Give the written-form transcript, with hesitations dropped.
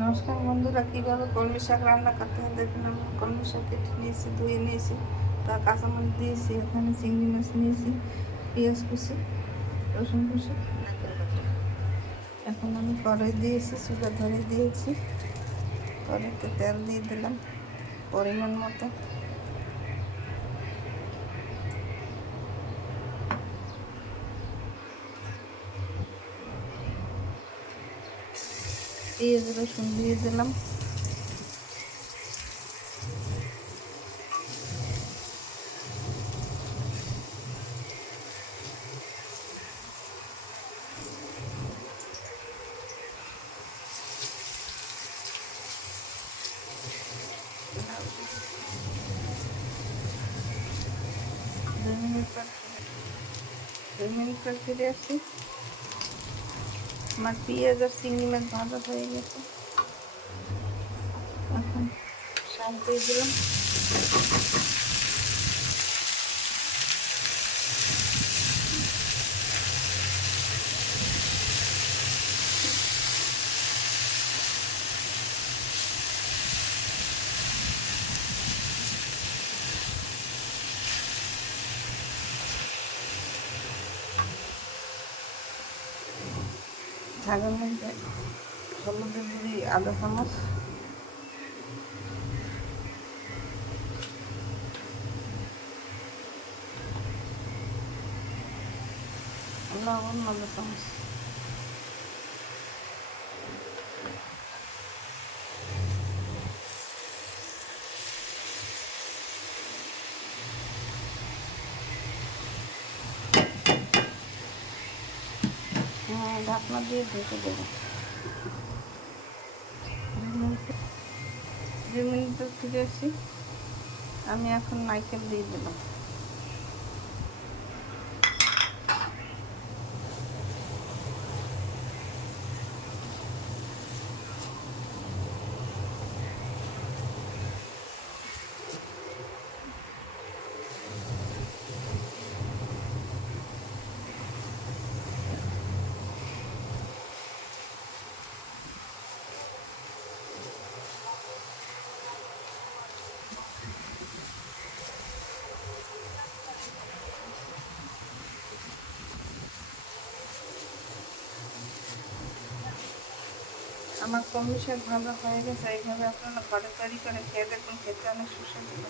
নমস্কার বন্ধুরা, কীভাবে কলমি শাক রান্না করতে হয় দেখুন। আমি কলমি শাক কেটে নিয়েছি, ধুয়ে নিয়েছি, তার কাঁচামরিচ দিয়েছি, এখানে চিংড়ি মাছ নিয়েছি, পেঁয়াজ কুচি, রসুন কুচি, নারকেল বাটা। এখন আমি কড়াই দিয়েছি, চুলা ধরে দিয়েছি, কড়াইতে তেল দিয়ে দিলাম পরিমাণ মতো। পেঁয়াজ রসুন দিয়ে দিলাম, দুই মিনিট পর ফিরে আসি। আমার পেঁয়াজ আর চিংড়ি মাছ ভাজা হয়ে গেছে। এখন শাক দিয়ে দিলাম, ঝালের মধ্যে হলুদের গুঁড়ি আধা চামচ, লবণ আধা চামচ, ঢাকনা দিয়ে ঢেকে দেবো। 2 মিনিট ফিরে আসি। আমি এখন নারকেল দিয়ে দিলাম, আমার কলমি শাক ভাজা হয়ে গেছে। এইভাবে আপনারা ঘরে তৈরি করে খেয়ে দেখুন, খেতে অনেক সুস্বাদু।